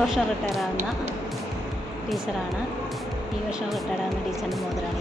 വർഷം റിട്ടയർ ആവുന്ന ടീച്ചറാണ്. ഈ വർഷം റിട്ടയർ ആവുന്ന ടീച്ചറിന്റെ മോതിരാണ്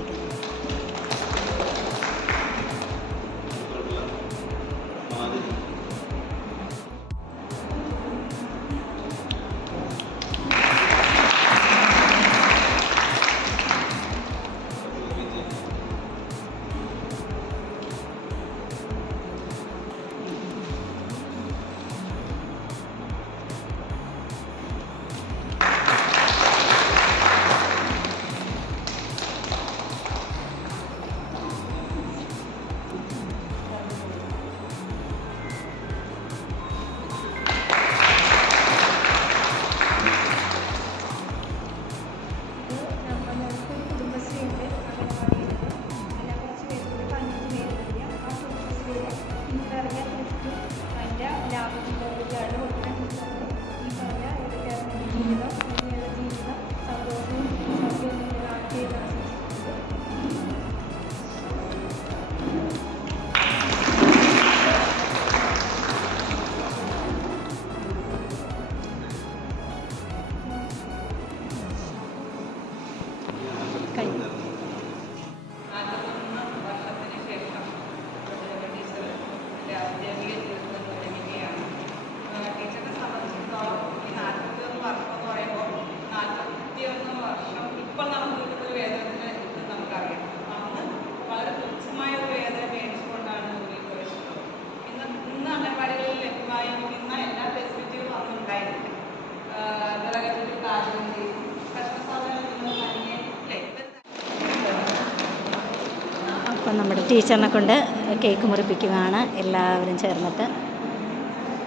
അപ്പം നമ്മുടെ ടീച്ചറിനെ കൊണ്ട് കേക്ക് മുറിപ്പിക്കുകയാണ് എല്ലാവരും ചേർന്നിട്ട്.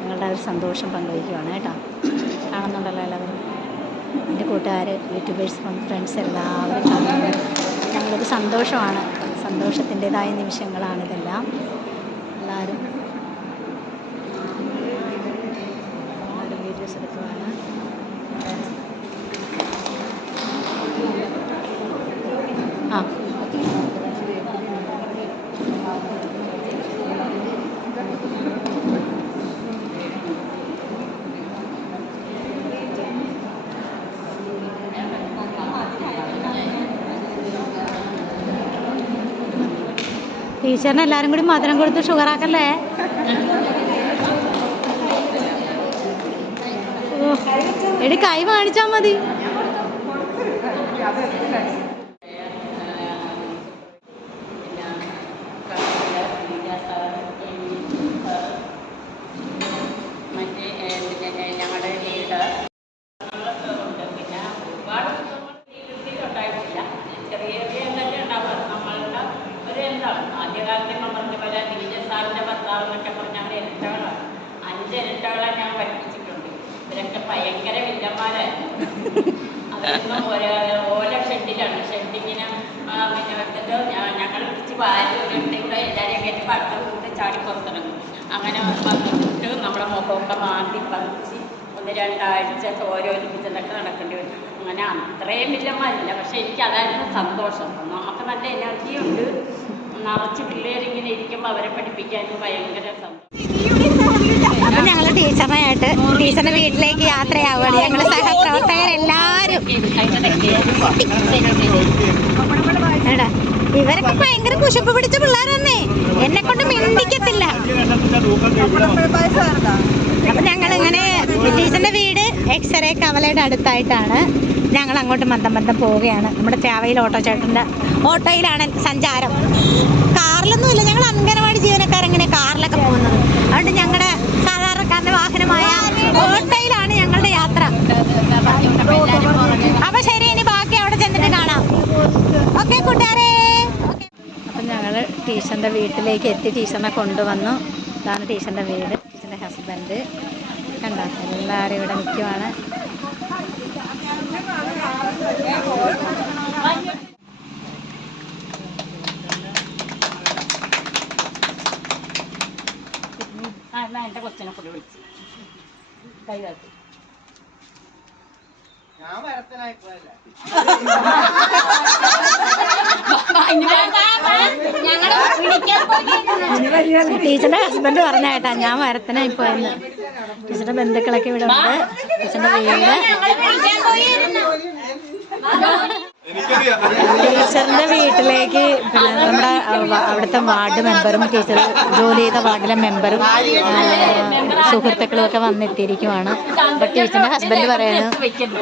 നിങ്ങളുടെ ഒരു സന്തോഷം പങ്കുവയ്ക്കുകയാണ് കേട്ടോ. കാണുന്നുണ്ടല്ലോ എല്ലാവരും. എന്റെ കൂട്ടുകാർ യൂട്യൂബേഴ്സ് ഫ്രണ്ട്സ് എല്ലാവരും കാണുന്നുണ്ട്. ഞങ്ങളൊരു സന്തോഷമാണ്. സന്തോഷത്തിന്റെതായ നിമിഷങ്ങളാണിതെല്ലാം എല്ലാവരും ടീച്ചറിന് എല്ലാവരും കൂടി മധുരം കൊടുത്ത് ഓ, എടി കൈ കാണിച്ചാൽ മതി. എന്നൊക്കെ പറഞ്ഞ അങ്ങനെ ഇരട്ടകളാണ് അഞ്ച് ഇരട്ടകളെ ഞാൻ പഠിപ്പിച്ചിട്ടുണ്ട്. ഇവരൊക്കെ ഭയങ്കര വില്ലന്മാരായിരുന്നു. ഒരു ഓല ഷെഡിലാണ്. ഷെഡിങ്ങിനെ പിന്നെ ഞ- ഞങ്ങൾ പിടിച്ച് വാരി ഉരുട്ടിവിടെ എല്ലാവരെയും കയറ്റി പട്ട് കൂട്ട് ചാടി പുറത്തിറങ്ങും. അങ്ങനെ വന്നിട്ട് നമ്മുടെ മുഖമൊക്കെ മാന്തി പറിച്ച് ഒന്ന് രണ്ടാഴ്ച ചോര ഒലിപ്പിച്ചതൊക്കെ നടക്കേണ്ടി വരും. അങ്ങനെ അത്രയും വില്ലന്മാരില്ല. പക്ഷെ എനിക്ക് അതായിരുന്നു സന്തോഷം. നമുക്ക് നല്ല എനർജി ഉണ്ട്. നിറച്ച് പിള്ളേരിങ്ങനെ ഇരിക്കുമ്പോൾ അവരെ പഠിപ്പിക്കാനും ഭയങ്കര അപ്പൊ ഞങ്ങൾ ടീച്ചറിനായിട്ട് ടീച്ചറിന്റെ വീട്ടിലേക്ക് യാത്രയാവുകയാണ് ഞങ്ങൾ സഹപ്രവർത്തകരെല്ലാവരും ഇവരൊക്കെ ഭയങ്കര കുശുപ്പ് പിടിച്ച പിള്ളേരന്നേ എന്നെ കൊണ്ട് മിണ്ടിക്കത്തില്ല അപ്പൊ ഞങ്ങൾ ഇങ്ങനെ ടീച്ചറിന്റെ വീട് എക്സ്റേ കവലയുടെ അടുത്തായിട്ടാണ് ഞങ്ങൾ അങ്ങോട്ട് മന്ദം മന്ദം പോവുകയാണ് നമ്മുടെ ചാവയിൽ ഓട്ടോ ചേട്ടന്റെ ഓട്ടോയിലാണ് സഞ്ചാരം ഓക്കെ കൂട്ടുകാരെ. അപ്പം ഞങ്ങൾ ടീച്ചറിന്റെ വീട്ടിലേക്ക് എത്തി. ടീച്ചറിനെ കൊണ്ടുവന്നു. ഇതാണ് ടീച്ചറിന്റെ വീട്. ടീച്ചറിന്റെ ഹസ്ബൻഡ് കണ്ടോ? എല്ലാവരും ഇവിടെ നിൽക്കുവാണ്. എന്റെ കൊച്ചിനെ കൂടി വിളിച്ച് കൈ കാട്ടി ഞാൻ ടീച്ചറിന്റെ ഹസ്ബൻഡ് പറഞ്ഞ കേട്ടാ ഞാൻ വരത്തനായി പോയെന്ന്. ടീച്ചറിന്റെ ബന്ധുക്കളൊക്കെ ഇവിടെ ഉണ്ട്. ടീച്ചറിന്റെ വീട്. ടീച്ചറിന്റെ വീട്ടിലേക്ക് പിന്നെ നമ്മുടെ അവിടുത്തെ വാർഡ് മെമ്പറും ടീച്ചർ ജോലി ചെയ്ത വാർഡിലെ മെമ്പറും സുഹൃത്തുക്കളും ഒക്കെ വന്നെത്തിയിരിക്കുവാണ്. അപ്പൊ ടീച്ചറിന്റെ ഹസ്ബൻഡ് പറയുന്നു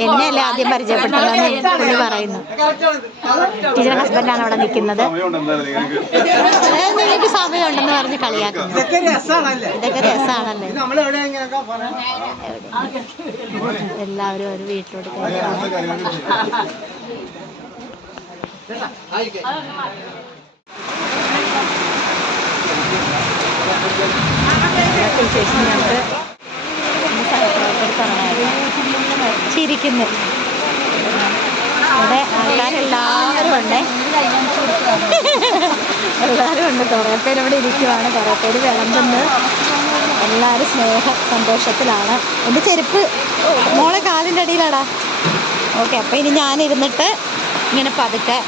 എന്നെ അല്ലേ ആദ്യം പരിചയപ്പെട്ടതെന്ന് പുള്ളി പറയുന്നു. ടീച്ചറിന്റെ ഹസ്ബൻഡാണ് അവിടെ നിൽക്കുന്നത്. നിങ്ങൾക്ക് സമയമുണ്ടെന്ന് പറഞ്ഞ് കളിയാക്കുന്നു. ഇതൊക്കെ രസമാണല്ലേ എല്ലാവരും ഒരു വീട്ടിലോട്ട് ചിരിക്കുന്നു. ഇവിടെ ആൾക്കാരെല്ലാവരും എല്ലാവരും ഉണ്ട്. കുറേ പേര് ഇവിടെ ഇരിക്കുവാണ്. കുറേ പേര് വിളമ്പുന്നു. എല്ലാവരും സ്നേഹ സന്തോഷത്തിലാണ്. എന്റെ ചെരുപ്പ് മോളെ കാലിന്റെ അടിയിലാടാ. ഓക്കെ അപ്പോൾ ഇനി ഞാനിരുന്നിട്ട് ഇങ്ങനെ പതുക്കെ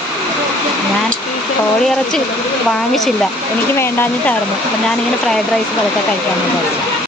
ഞാൻ കോഴി ഇറച്ചി വാങ്ങിച്ചില്ല. എനിക്ക് വേണ്ടാഞ്ഞിട്ടായിരുന്നു. അപ്പം ഞാനിങ്ങനെ ഫ്രൈഡ് റൈസ് പതുക്കെ കഴിക്കാൻ വിചാരിച്ചു.